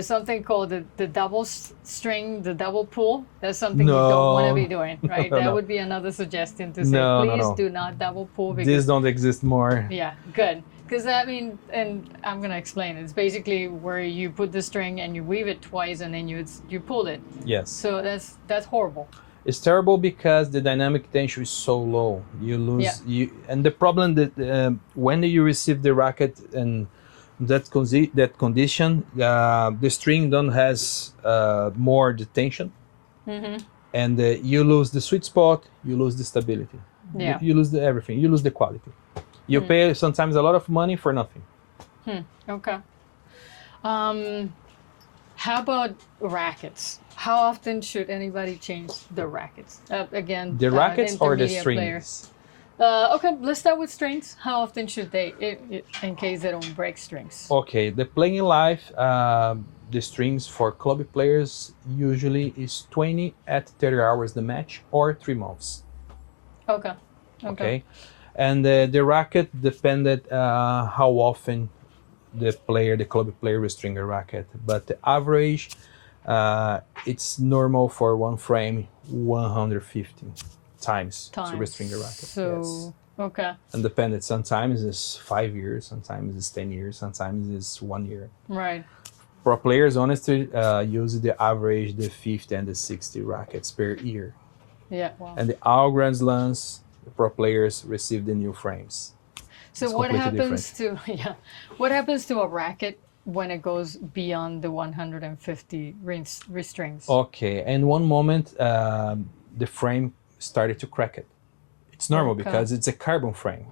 something called the double string, the double pull. That's something you don't want to be doing, right? That would be another suggestion to say, please do not double pull. Because these don't exist more. Yeah, good. Because that means, and I'm going to explain it. It's basically where you put the string and you weave it twice and then you pull it. Yes. So that's horrible. It's terrible because the dynamic tension is so low. You lose, and the problem that when you receive the racket and that condition, the string don't has more the tension, and you lose the sweet spot, you lose the stability, you lose everything, you lose the quality. You pay sometimes a lot of money for nothing. Okay. How about rackets? How often should anybody change the rackets? Again, the rackets or the strings? Okay, let's start with strings. How often should they, in case they don't break strings? Okay, the playing life, the strings for club players usually is 20 at 30 hours the match, or 3 months. Okay. And the racket depended how often the club player restring a racket, but the average, it's normal for one frame 150 times to restring a racket. So, okay. And dependent, sometimes it's 5 years, sometimes it's 10 years, sometimes it's 1 year. Right. Pro players honestly use the average, the 50 and the 60 rackets per year. Yeah, wow. And all Grand Slams, the pro players receive the new frames. So what happens to a racket when it goes beyond the 150 restrings? Okay, and one moment the frame started to crack it. It's normal because it's a carbon frame.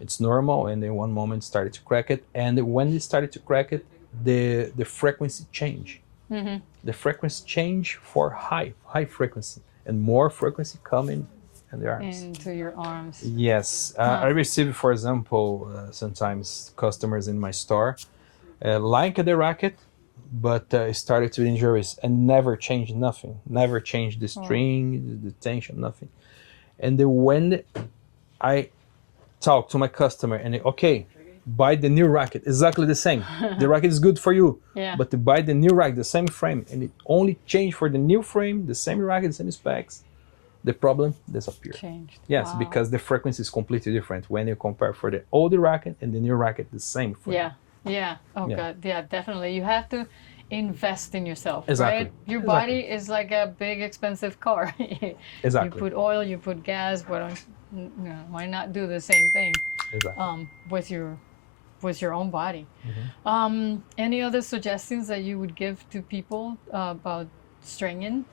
It's normal, and then one moment started to crack it, and when it started to crack it, the frequency change. The frequency change for high frequency, and more frequency coming in the arms. Into your arms. Yes. I receive, for example, sometimes customers in my store like the racket, but started to injuries and never changed nothing. Never changed the string, the tension, nothing. And when I talk to my customer and buy the new racket, exactly the same. The racket is good for you, but to buy the new racket, the same frame, and it only changed for the new frame, the same racket, the same specs, the problem disappeared. Changed. Yes, because the frequency is completely different when you compare for the older racket and the new racket, the same frame. Yeah. God. Yeah, definitely. You have to invest in yourself, exactly. Right? Your body is like a big, expensive car. Exactly. You put oil, you put gas, but why not do the same thing with your with your own body. Any other suggestions that you would give to people about stringing?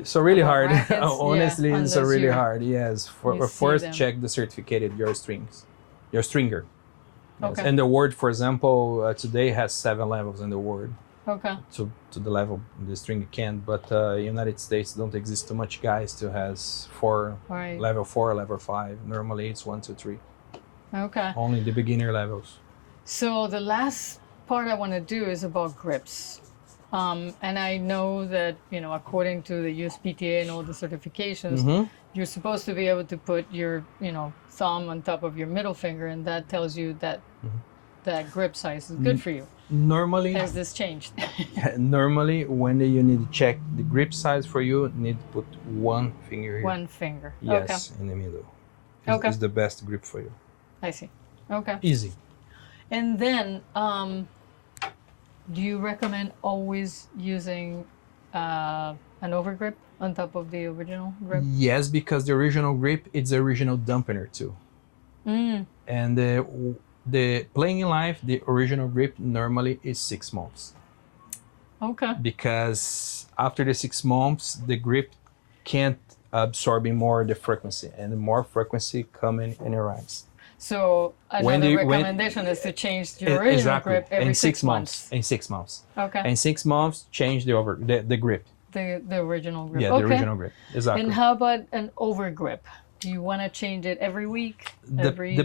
It's so really hard. Honestly, yeah, it's so really hard. Yes. First, them. check the certificate your strings, your stringer. Yes. Okay. And the word, for example, today has 7 levels in the word. Okay. To the level the string can, but United States don't exist too much guys to has 4 level 4, level 5. Normally it's 1, 2, 3. Okay. Only the beginner levels. So the last part I want to do is about grips. And I know that, you know, according to the USPTA and all the certifications, you're supposed to be able to put your, you know, thumb on top of your middle finger, and that tells you that that grip size is good for you. Normally, has this changed? Normally, when you need to check the grip size for you, need to put 1 finger here. 1 finger. Yes, in the middle. It's the best grip for you. I see. Okay. Easy. And then, do you recommend always using an overgrip on top of the original grip? Yes, because the original grip is the original dampener too. And the playing in life, the original grip normally is 6 months. Okay. Because after the 6 months, the grip can't absorb more the frequency, and the more frequency coming in your eyes. So another recommendation is to change your original grip every 6 months. In 6 months. Okay. In 6 months, change the grip. The original grip. Yeah, the original grip. Exactly. And how about an overgrip? Do you want to change it every week? Every time you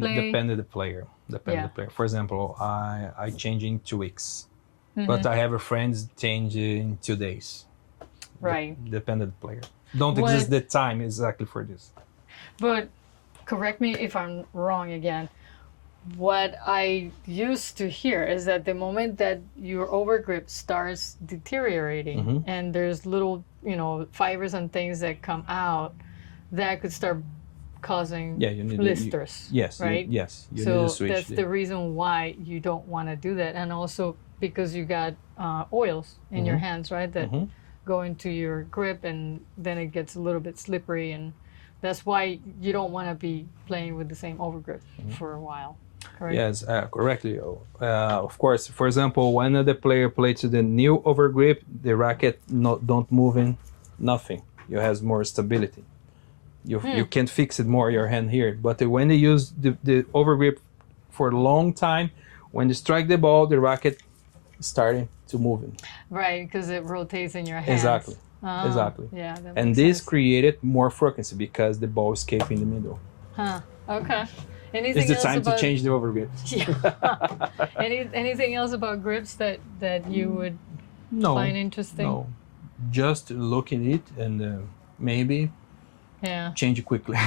play? Depend on the player. The player. For example, I change in 2 weeks, but I have a friends change in 2 days. Right. Depend on the player. Don't exist the time exactly for this. But correct me if I'm wrong again. What I used to hear is that the moment that your overgrip starts deteriorating and there's little, you know, fibers and things that come out, that could start causing blisters. Yes, right? Yes. You so need to switch. That's the reason why you don't want to do that. And also because you got oils in your hands, right? That go into your grip, and then it gets a little bit slippery, and that's why you don't want to be playing with the same overgrip for a while. Correct? Yes, correctly. Of course, for example, when the player plays to the new overgrip, the racket don't move in, nothing. You has more stability. You can fix it more your hand here. But when they use the overgrip for a long time, when you strike the ball, the racket is starting to move in. Right, because it rotates in your hands. Exactly. Exactly. Yeah. That and makes this sense. created more frequency because the ball escaped in the middle. Okay. Anything it's the else time about... to change the overgrip. Anything else about grips that you would find interesting? No. Just look at it and maybe change it quickly.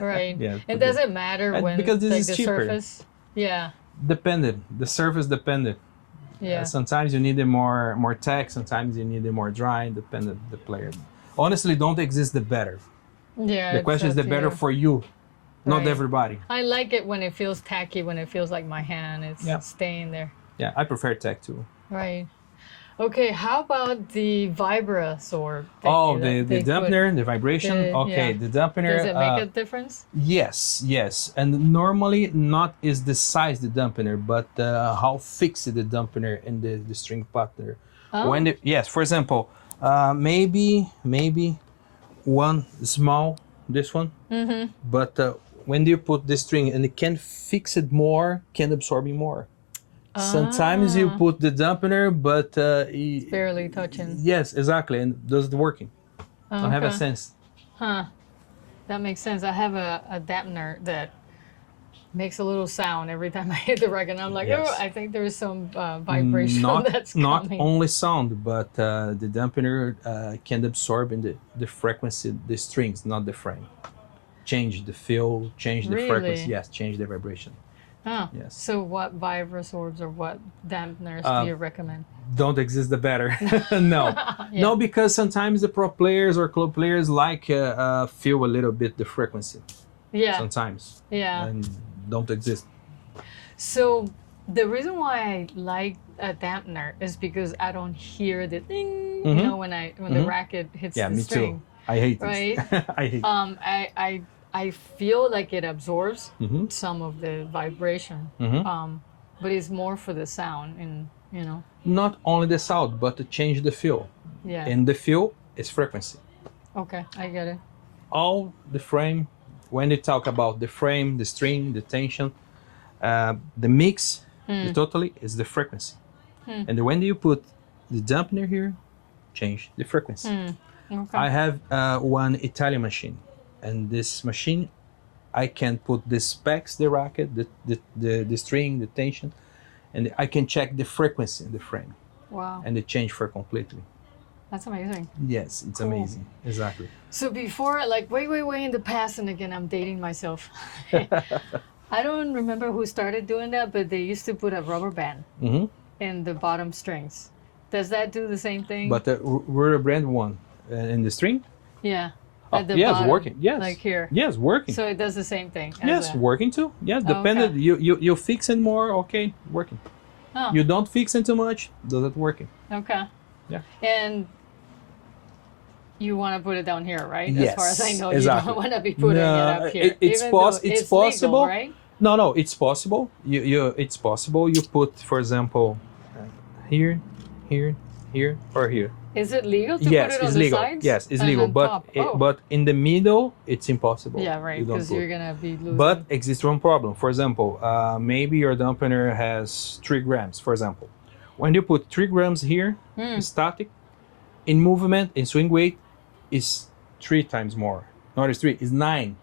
Right. It doesn't matter when because this is the cheaper. surface. Yeah. Dependent. The surface dependent. Yeah. Sometimes you need it more tech. Sometimes you need it more dry. Dependent the player. Honestly, don't exist the better. Yeah. The question is the better for you, not everybody. I like it when it feels tacky, when it feels like my hand is staying there. Yeah, I prefer tech too. Right. Okay, how about the Vibrasorb? The dampener, the vibration. The dampener. Does it make a difference? Yes. And normally not is the size the dampener, but how fixed the dampener in the string partner. When for example, maybe one small, this one, but when you put the string and it can fix it more, can absorb it more. Sometimes you put the dampener, but it's barely touching. Yes, exactly, and does the working. Don't have a sense. That makes sense. I have a dampener that makes a little sound every time I hit the racket, and I'm like, oh, I think there's some vibration that's coming. Not only sound, but the dampener can absorb in the frequency, the strings, not the frame. Change the feel, change the frequency. Yes, change the vibration. Yes. So what Vibrasorbs or what dampeners do you recommend? Don't exist the better. No. No, because sometimes the pro players or club players like feel a little bit the frequency. Yeah. Sometimes. Yeah. And don't exist. So the reason why I like a dampener is because I don't hear the ding, you know, when the racket hits the string. Me too. I hate right? it. I hate it. I feel like it absorbs some of the vibration, but it's more for the sound, and you know. Not only the sound, but to change the feel. Yeah. And the feel is frequency. Okay, I get it. All the frame, when they talk about the frame, the string, the tension, the mix, the totally is the frequency. And when you put the dampener here, change the frequency. Okay. I have one Italian machine, and this machine, I can put the specs, the racket, the string, the tension, and I can check the frequency in the frame. Wow. And they change for completely. That's amazing. Yes, it's amazing. Exactly. So before, like way in the past, and again, I'm dating myself. I don't remember who started doing that, but they used to put a rubber band in the bottom strings. Does that do the same thing? But we're a brand one in the string. Yeah. Oh, yes, bottom, working. Yes. Like here. Yes, working. So it does the same thing. Yes, working too. Yes, dependent. Okay. You fix it more. Okay, working. Oh. You don't fix it too much. Does it working? Okay. Yeah. And you want to put it down here, right? Yes. As far as I know, exactly. you don't want to be putting it up here. It's possible, legal, right? No, it's possible. It's possible. You put, for example, here, or here. Is it legal to put it on the sides? Yes, it's legal. But in the middle, it's impossible. Yeah, right. Because you're gonna be losing. But exists one problem. For example, maybe your dampener has 3 grams. For example, when you put 3 grams here, static, in movement, in swing weight, is 3 times more. Not it's 3, it's 9.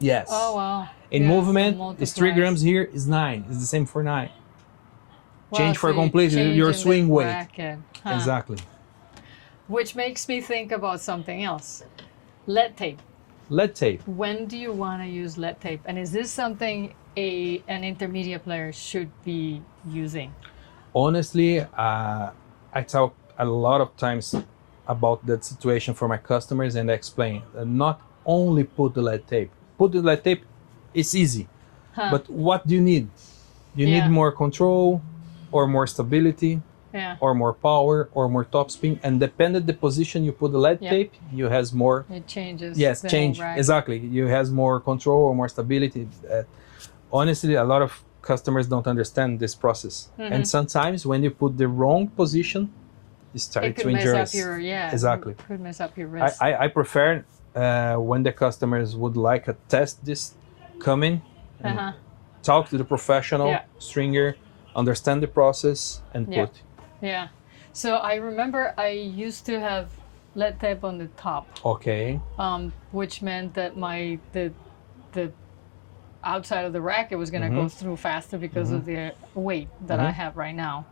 Yes. Oh wow. In movement, it's 3 grams here, is 9. It's the same for 9. Wow, change for completely your swing weight. Huh. Exactly. Which makes me think about something else. Lead tape. Lead tape. When do you want to use lead tape? And is this something an intermediate player should be using? Honestly, I talk a lot of times about that situation for my customers, and I explain not only put the lead tape. Put the lead tape, it's easy. But what do you need? You need more control, or more stability, or more power, or more top spin, and depending the position you put the lead tape, you has more. It changes. Yes, change exactly. You has more control or more stability. Honestly, a lot of customers don't understand this process, and sometimes when you put the wrong position, you start to injure. It could mess up your exactly. It could mess up your wrist. I prefer when the customers would like a test this, come in, and talk to the professional stringer. Understand the process and put. Yeah. So I remember I used to have lead tape on the top. Okay. Which meant that the outside of the racket was gonna go through faster because of the weight that I have right now.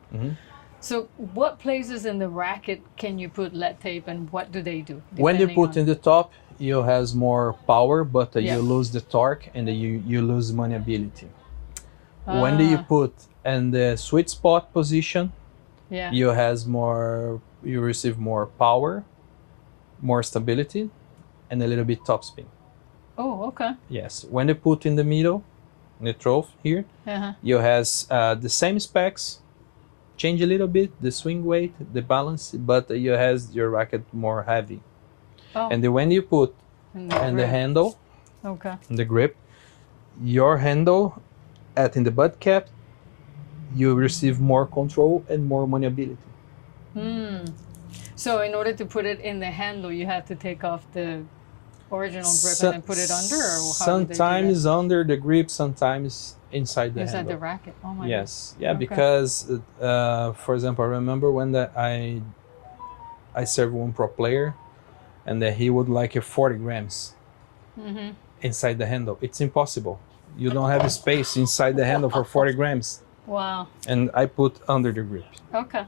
So what places in the racket can you put lead tape, and what do they do? When you put in the top, you has more power, but you lose the torque and you lose maniability. When you put in the sweet spot position, you receive more power, more stability, and a little bit top spin. Oh, okay. Yes. When you put in the middle, in the trough here, you has the same specs, change a little bit the swing weight, the balance, but you has your racket more heavy. Oh. And when you put in the handle, in the grip, your handle in the butt cap, you receive more control and more maniability. So in order to put it in the handle, you have to take off the original grip and then put it under, or how sometimes under the grip, sometimes inside the handle. Inside the racket. Oh my. Yes. God. Yeah, because for example, I remember when I served one pro player, and he would like a 40 grams inside the handle. It's impossible. You don't have space inside the handle for 40 grams. Wow. And I put under the grip. Okay.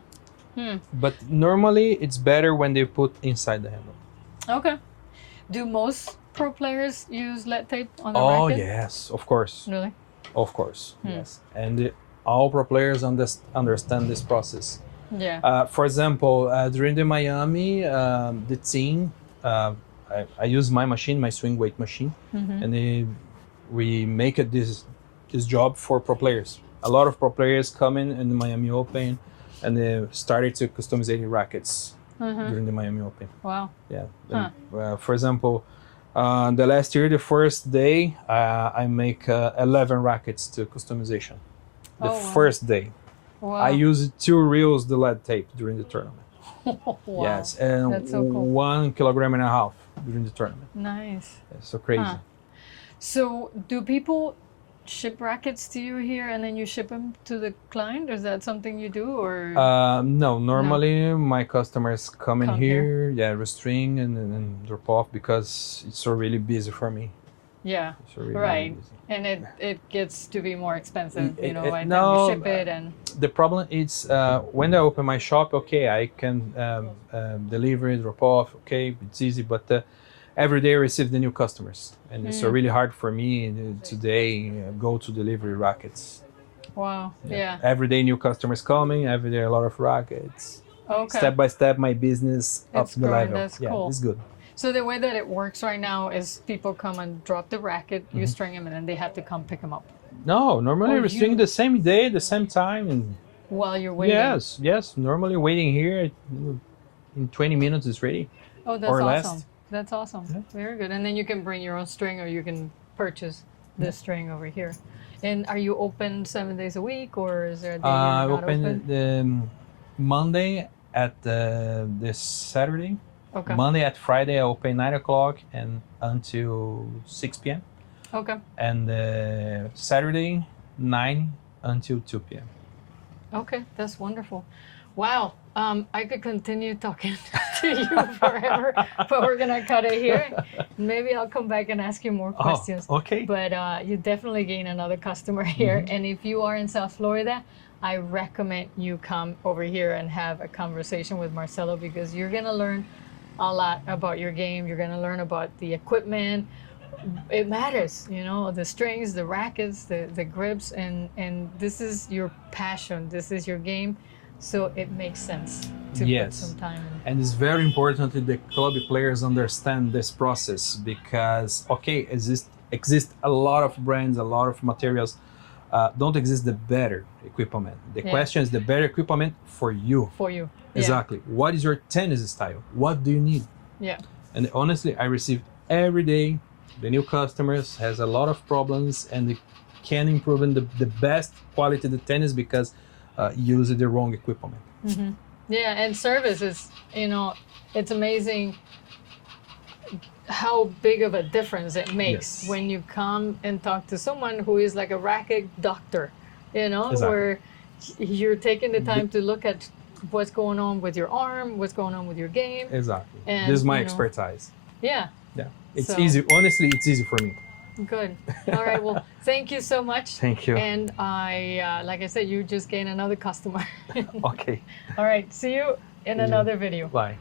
But normally it's better when they put inside the handle. Okay. Do most pro players use lead tape on the racket? Oh yes, of course. Really? Of course, yes. And all pro players understand this process. Yeah. For example, during the Miami, the team, I use my machine, my swing weight machine, and we make it this job for pro players. A lot of pro players come in the Miami Open, and they started to customize rackets during the Miami Open. Wow. Yeah. For example, The last year, the first day, I make 11 rackets to customization. The first day. Wow. I used 2 reels the lead tape during the tournament. Wow. Yes, and that's so cool. 1.5 kilograms during the tournament. Nice. It's so crazy. So do people ship rackets to you here and then you ship them to the client? Is that something you do, or? No, normally my customers come in here, restring and drop off, because it's so really busy for me. Yeah, so really right. Busy. And it gets to be more expensive, you know, by the no, time you ship it. And the problem is when I open my shop, okay, I can deliver it, drop off, okay, it's easy, but every day I receive the new customers, and it's really hard for me today go to delivery rackets. Wow. Yeah. Every day new customers coming, every day a lot of rackets. Okay. Step by step, my business up the level. That's cool. It's good. So the way that it works right now is people come and drop the racket, you string them, and then they have to come pick them up. No, normally we string the same day, the same time, and while you're waiting. Yes. Normally waiting here, in 20 minutes is ready. Oh, that's or awesome. less. That's awesome. Yeah. Very good. And then you can bring your own string, or you can purchase the string over here. And are you open 7 days a week, or is there a day you're not open? The Monday at this Saturday. Okay. Monday at Friday I open 9 o'clock and until 6 p.m. Okay. And Saturday 9 until 2 p.m. Okay, that's wonderful. Wow. I could continue talking to you forever, but we're gonna cut it here. Maybe I'll come back and ask you more questions. Okay. But you definitely gain another customer here. And if you are in South Florida, I recommend you come over here and have a conversation with Marcelo, because you're gonna learn a lot about your game. You're gonna learn about the equipment. It matters, you know, the strings, the rackets, the grips, and this is your passion. This is your game. So it makes sense to put some time in. And it's very important that the club players understand this process, because, okay, exist a lot of brands, a lot of materials, don't exist the better equipment. The question is the better equipment for you. For you. Exactly. What is your tennis style? What do you need? Yeah. And honestly, I receive every day the new customers has a lot of problems, and they can improve in the best quality of the tennis because use the wrong equipment. Mm-hmm. Yeah, and service is, you know, it's amazing how big of a difference it makes when you come and talk to someone who is like a racket doctor, you know, where you're taking the time to look at what's going on with your arm, what's going on with your game. Exactly. And, this is my expertise. Yeah. Yeah. It's easy. Honestly, it's easy for me. Good. All right. Well, thank you so much. Thank you. And I, like I said, you just gained another customer. Okay. All right. See you in another video. Bye.